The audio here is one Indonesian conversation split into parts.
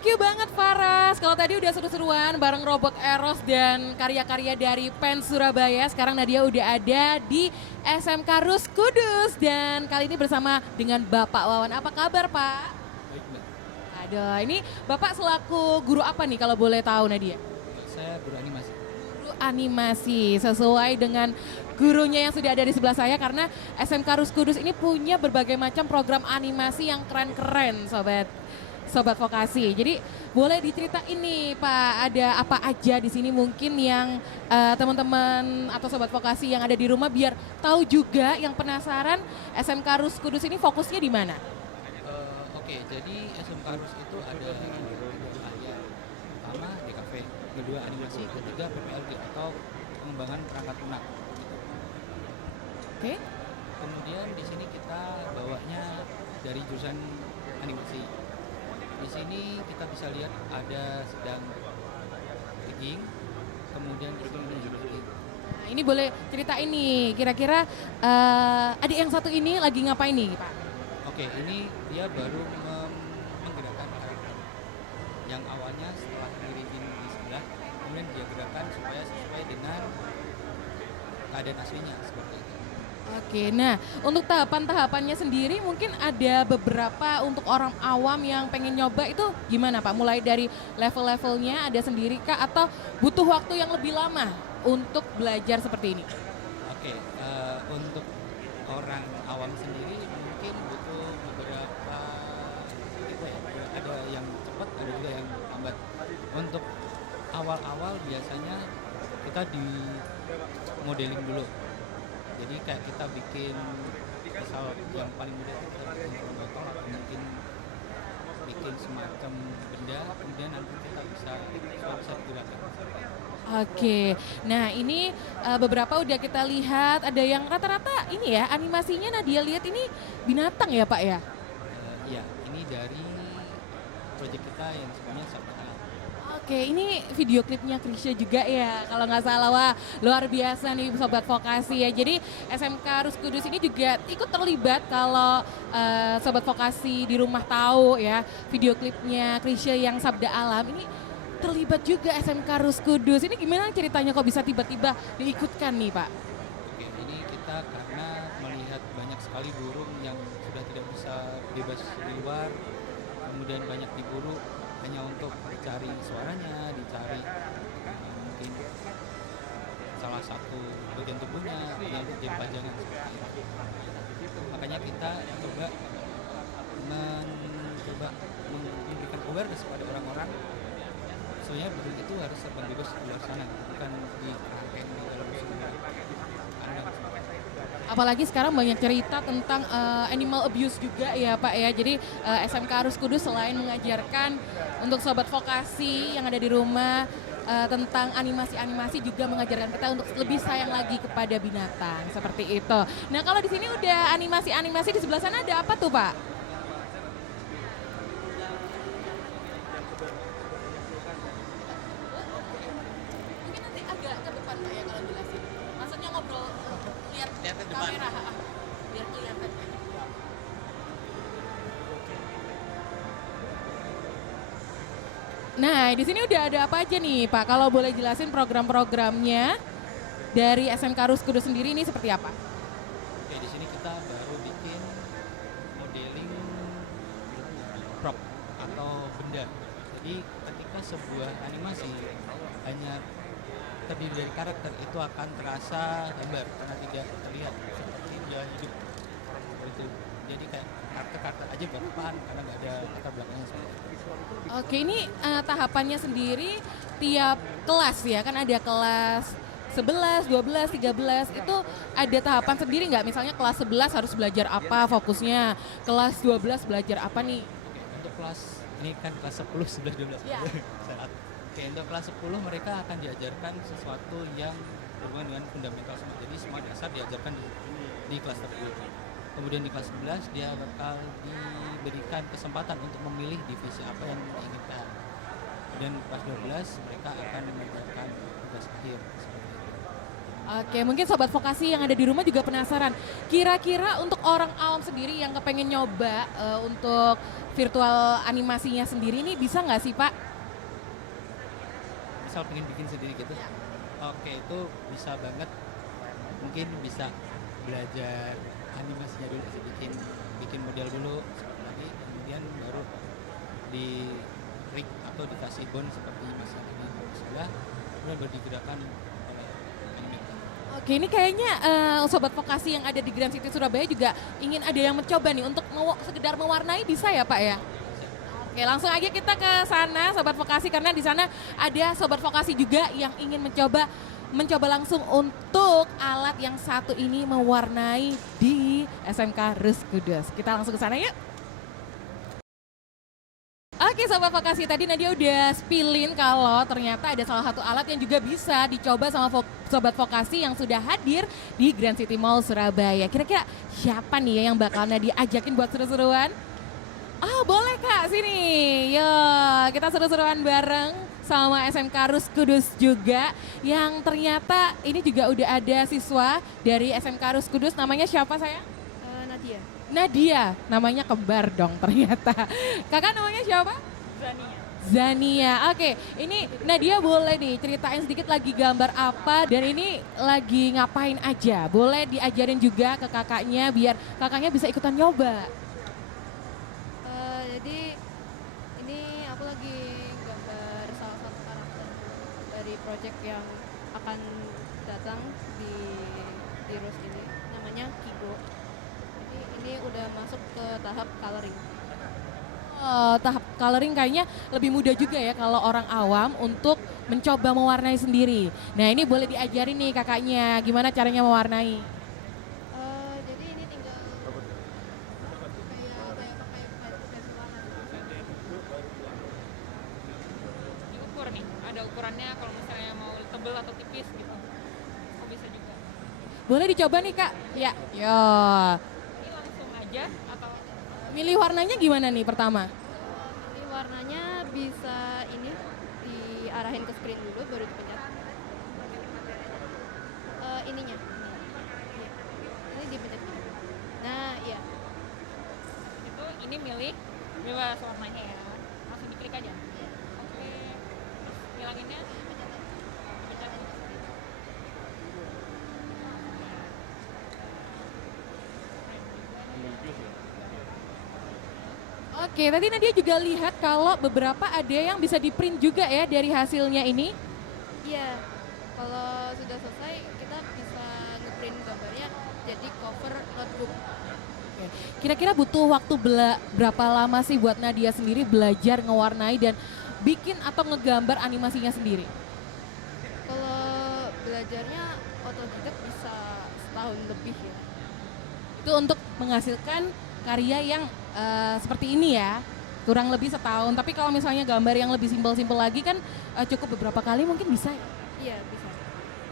Thank you banget Faras. Kalau tadi udah seru-seruan bareng Robot Eros dan karya-karya dari PEN Surabaya. Sekarang Nadia udah ada di SMK Rus Kudus. Dan kali ini bersama dengan Bapak Wawan. Apa kabar Pak? Baik, Mbak. Aduh, ini Bapak selaku guru apa nih kalau boleh tahu Nadia? Saya guru animasi. Guru animasi, sesuai dengan gurunya yang sudah ada di sebelah saya. Karena SMK Rus Kudus ini punya berbagai macam program animasi yang keren-keren Sobat Vokasi. Jadi boleh diceritain nih Pak, ada apa aja di sini mungkin yang teman-teman atau Sobat Vokasi yang ada di rumah biar tahu juga yang penasaran SMK Rus Kudus ini fokusnya di mana? Oke, jadi SMK Rus itu ada dua area. Pertama DKV, kedua animasi, ketiga PPLG atau pengembangan perangkat lunak. Oke. Kemudian di sini kita bawanya dari jurusan animasi. Di sini kita bisa lihat ada sedang rigging, kemudian rigging dan juga rigging. Nah, ini boleh ceritain nih, kira-kira adik yang satu ini lagi ngapain nih Pak? Oke, ini dia baru menggerakkan karakter yang awalnya setelah di-rigging di sebelah, kemudian dia gerakan supaya sesuai dengan keadaan aslinya seperti itu. Oke, nah untuk tahapan-tahapannya sendiri mungkin ada beberapa untuk orang awam yang pengen nyoba itu gimana Pak? Mulai dari level-levelnya ada sendiri kah atau butuh waktu yang lebih lama untuk belajar seperti ini? Oke, untuk orang awam sendiri mungkin butuh beberapa tipe ya, ada yang cepat, ada juga yang lambat. Untuk awal-awal biasanya kita di modeling dulu. Jadi kayak kita bikin misal yang paling mudah itu kita bikin botol atau mungkin bikin semacam benda, kemudian nanti kita bisa digunakan. Oke, nah ini beberapa udah kita lihat ada yang rata-rata ini ya animasinya Nadia lihat ini binatang ya Pak ya? Iya, ini dari proyek kita yang sebenarnya Sabda Alam. Oke, ini video klipnya Krisya juga ya, kalau nggak salah. Wah, luar biasa nih Sobat Vokasi ya. Jadi SMK Rus Kudus ini juga ikut terlibat kalau Sobat Vokasi di rumah tahu ya, video klipnya Krisya yang Sabda Alam ini terlibat juga SMK Rus Kudus. Ini gimana ceritanya kok bisa tiba-tiba diikutkan nih Pak? Oke, ini kita karena melihat banyak sekali burung yang sudah tidak bisa bebas di luar, kemudian banyak diburu hanya untuk dicari suaranya, dicari mungkin salah satu bagian tubuhnya, hanya untuk jadi pajangan seperti itu. Makanya kita memberikan awareness kepada orang-orang, soalnya burung itu harus terbang bebas di luar sana, bukan di kerangkeng di dalam sebuah kandang. Apalagi sekarang banyak cerita tentang animal abuse juga ya Pak ya. Jadi SMK Rus Kudus selain mengajarkan untuk Sobat Vokasi yang ada di rumah tentang animasi-animasi juga mengajarkan kita untuk lebih sayang lagi kepada binatang seperti itu. Nah kalau di sini udah animasi-animasi di sebelah sana ada apa tuh Pak? Mungkin nanti agak ke depan Pak ya kalau jelasin. Maksudnya ngobrol lihat Lihat ke depan. kamera biar kelihatan. Nah, di sini udah ada apa aja nih, Pak? Kalau boleh jelasin program-programnya dari SMK Rus Kudus sendiri ini seperti apa? Oke, di sini kita baru bikin modeling prop atau benda. Jadi ketika sebuah animasi hanya terdiri dari karakter itu akan terasa hambar karena tidak terlihat seperti dia hidup. Itu. Jadi kayak karakter-karakter aja berapaan karena nggak ada latar belakangnya seperti itu. Oke, ini tahapannya sendiri tiap kelas ya, kan ada kelas 11, 12, 13, itu ada tahapan sendiri nggak? Misalnya kelas 11 harus belajar apa fokusnya, kelas 12 belajar apa nih? Oke, untuk kelas ini kan kelas 10, 11, 12. Ya. Saat. Oke, untuk kelas 10 mereka akan diajarkan sesuatu yang berhubungan dengan fundamental semua. Jadi semua dasar diajarkan di kelas tersebut. Kemudian di kelas 11 dia bakal diberikan kesempatan untuk memilih divisi apa yang diinginkan. Dan kelas 12 mereka akan mengerjakan tugas akhir seperti itu. Oke, mungkin sobat vokasi yang ada di rumah juga penasaran. Kira-kira untuk orang awam sendiri yang kepengen nyoba untuk virtual animasinya sendiri ini bisa nggak sih Pak? Misal pengen bikin sendiri gitu. Oke, itu bisa banget. Mungkin bisa belajar animasinya dulu, bisa bikin model dulu seperti tadi, kemudian baru di rig atau dikasih bone seperti misal ini sudah, kemudian baru digerakkan oleh animator. Oke, ini kayaknya sobat vokasi yang ada di Grand City Surabaya juga ingin ada yang mencoba nih untuk sekedar mewarnai, bisa ya Pak ya? Oke, langsung aja kita ke sana sobat vokasi karena di sana ada sobat vokasi juga yang ingin mencoba langsung untuk alat yang satu ini mewarnai di SMK Rus Kudus. Kita langsung ke sana yuk. Oke sobat vokasi, tadi Nadia udah spillin kalau ternyata ada salah satu alat yang juga bisa dicoba sama sobat vokasi yang sudah hadir di Grand City Mall Surabaya. Kira-kira siapa nih ya yang bakal Nadia ajakin buat seru-seruan? Oh boleh Kak, sini. Yuk kita seru-seruan bareng sama SMK Rus Kudus juga. Yang ternyata ini juga udah ada siswa dari SMK Rus Kudus, namanya siapa saya? Nadia. Nadia, namanya kembar dong ternyata. Kakak namanya siapa? Zania. Zania, oke. Ini Nadia boleh nih ceritain sedikit lagi gambar apa dan ini lagi ngapain aja. Boleh diajarin juga ke kakaknya biar kakaknya bisa ikutan nyoba. Jadi ini aku lagi gambar salah satu karakter dari project yang akan datang di Rus ini. Namanya Kigo. Jadi ini udah masuk ke tahap coloring. Tahap coloring kayaknya lebih mudah juga ya kalau orang awam untuk mencoba mewarnai sendiri. Nah ini boleh diajarin nih kakaknya gimana caranya mewarnai. Jadi ini tinggal kayak pakai pensil warna. Diukur nih, ada ukurannya kalau misalnya mau tebel atau tipis gitu. Oh bisa juga. Boleh dicoba nih kak? Ya. Yo. Ini langsung aja atau Milih warnanya gimana nih pertama? Ini warnanya bisa ini diarahin ke screen dulu baru dipencet. Ininya. Ini dipencet gini. Nah, iya. itu ini milih bebas warnanya ya. Langsung diklik aja. Oke. Terus ngilanginnya pencet. Oke, tadi Nadia juga lihat kalau beberapa ada yang bisa di print juga ya dari hasilnya ini. Iya. Kalau sudah selesai kita bisa ngeprint gambarnya jadi cover notebook. Oke. Kira-kira butuh waktu berapa lama sih buat Nadia sendiri belajar ngewarnai dan bikin atau ngegambar animasinya sendiri? Kalau belajarnya otodidak bisa setahun lebih ya. Itu untuk menghasilkan karya yang seperti ini ya, kurang lebih setahun. Tapi kalau misalnya gambar yang lebih simpel-simpel lagi kan cukup beberapa kali mungkin bisa ya? Iya bisa.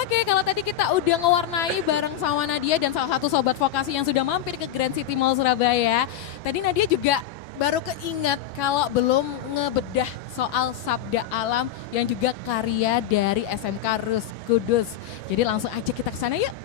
Oke, kalau tadi kita udah ngewarnai bareng sama Nadia dan salah satu sobat vokasi yang sudah mampir ke Grand City Mall Surabaya. Tadi Nadia juga baru keinget kalau belum ngebedah soal Sabda Alam yang juga karya dari SMK Rus Kudus. Jadi langsung aja kita ke sana yuk.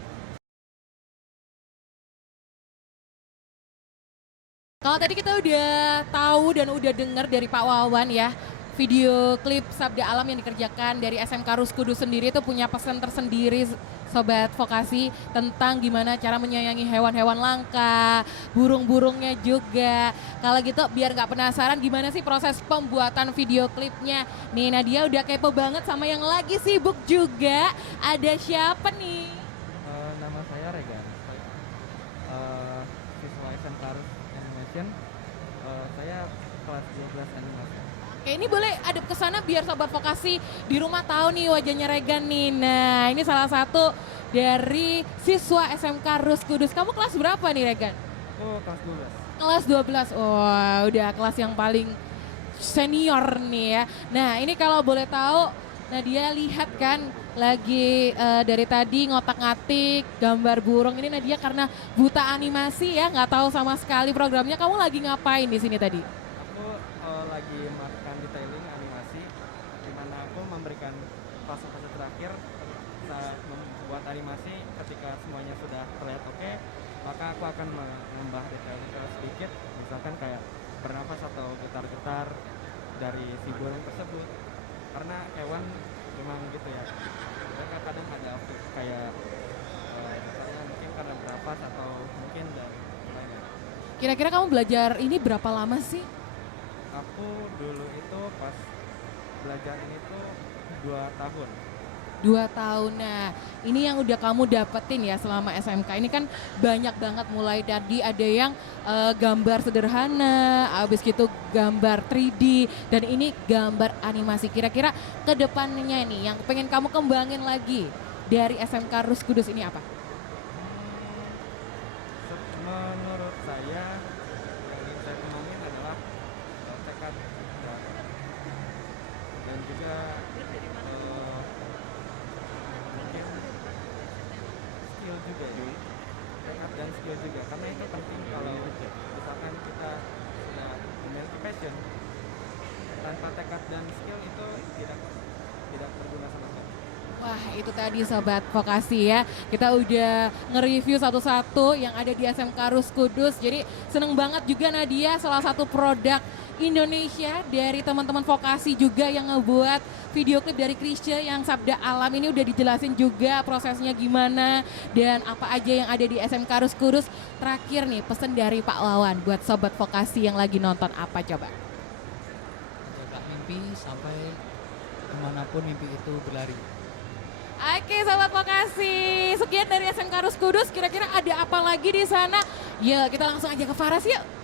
Kalau tadi kita udah tahu dan udah dengar dari Pak Wawan ya, video klip Sabda Alam yang dikerjakan dari SMK Rus Kudus sendiri itu punya pesan tersendiri sobat vokasi tentang gimana cara menyayangi hewan-hewan langka, burung-burungnya juga. Kalau gitu biar nggak penasaran gimana sih proses pembuatan video klipnya. Nih Nadia udah kepo banget sama yang lagi sibuk juga. Ada siapa nih? Nama saya Regan, siswa SMK Rus Animation. Saya kelas 12 animasi. Oke, ini boleh adep ke sana biar sobat vokasi di rumah tahu nih wajahnya Regan nih. Nah, ini salah satu dari siswa SMK Rus Kudus. Kamu kelas berapa nih Regan? Aku kelas 12. Kelas 12. Wah, udah kelas yang paling senior nih ya. Nah, ini kalau boleh tahu Nadia lihat kan lagi dari tadi ngotak-ngatik gambar burung. Ini Nadia karena buta animasi ya, nggak tahu sama sekali programnya. Kamu lagi ngapain di sini tadi? Aku lagi melakukan detailing animasi, di mana aku memberikan fase-fase terakhir saat membuat animasi ketika semuanya sudah terlihat oke, maka aku akan menambah detail-detail sedikit, misalkan kayak bernafas atau getar-getar dari si burung tersebut. Karena hewan memang gitu ya, mereka kadang ada kayak getarnya mungkin karena bernafas atau mungkin dan lainnya. Kira-kira kamu belajar ini berapa lama sih? Aku dulu itu pas belajar ini tuh 2 tahun. 2 tahun. Nah, ini yang udah kamu dapetin ya selama SMK. Ini kan banyak banget, mulai tadi ada yang gambar sederhana, habis gitu gambar 3D, dan ini gambar animasi. Kira-kira ke depannya nih yang pengen kamu kembangin lagi dari SMK Rus Kudus ini apa? Menurut saya yang ingin saya kembangin adalah tekad dan juga mungkin skill juga ya. Tekad dan skill juga, karena itu penting. Kalau misalkan kita sudah memiliki passion, tanpa tekad dan skill itu tidak berguna sama sekali. Wah, itu tadi Sobat Vokasi ya. Kita udah nge-review satu-satu yang ada di SMK Rus Kudus. Jadi seneng banget juga Nadia, salah satu produk Indonesia dari teman-teman vokasi juga yang ngebuat video klip dari Krisya yang Sabda Alam ini udah dijelasin juga prosesnya gimana dan apa aja yang ada di SMK Rus Kudus. Terakhir nih pesan dari Pak Wawan buat Sobat Vokasi yang lagi nonton apa coba? Jaga mimpi sampai kemanapun mimpi itu berlari. Oke Sobat Vokasi, sekian dari SMK Rus Kudus. Kira-kira ada apa lagi di sana? Ya kita langsung aja ke Faras yuk.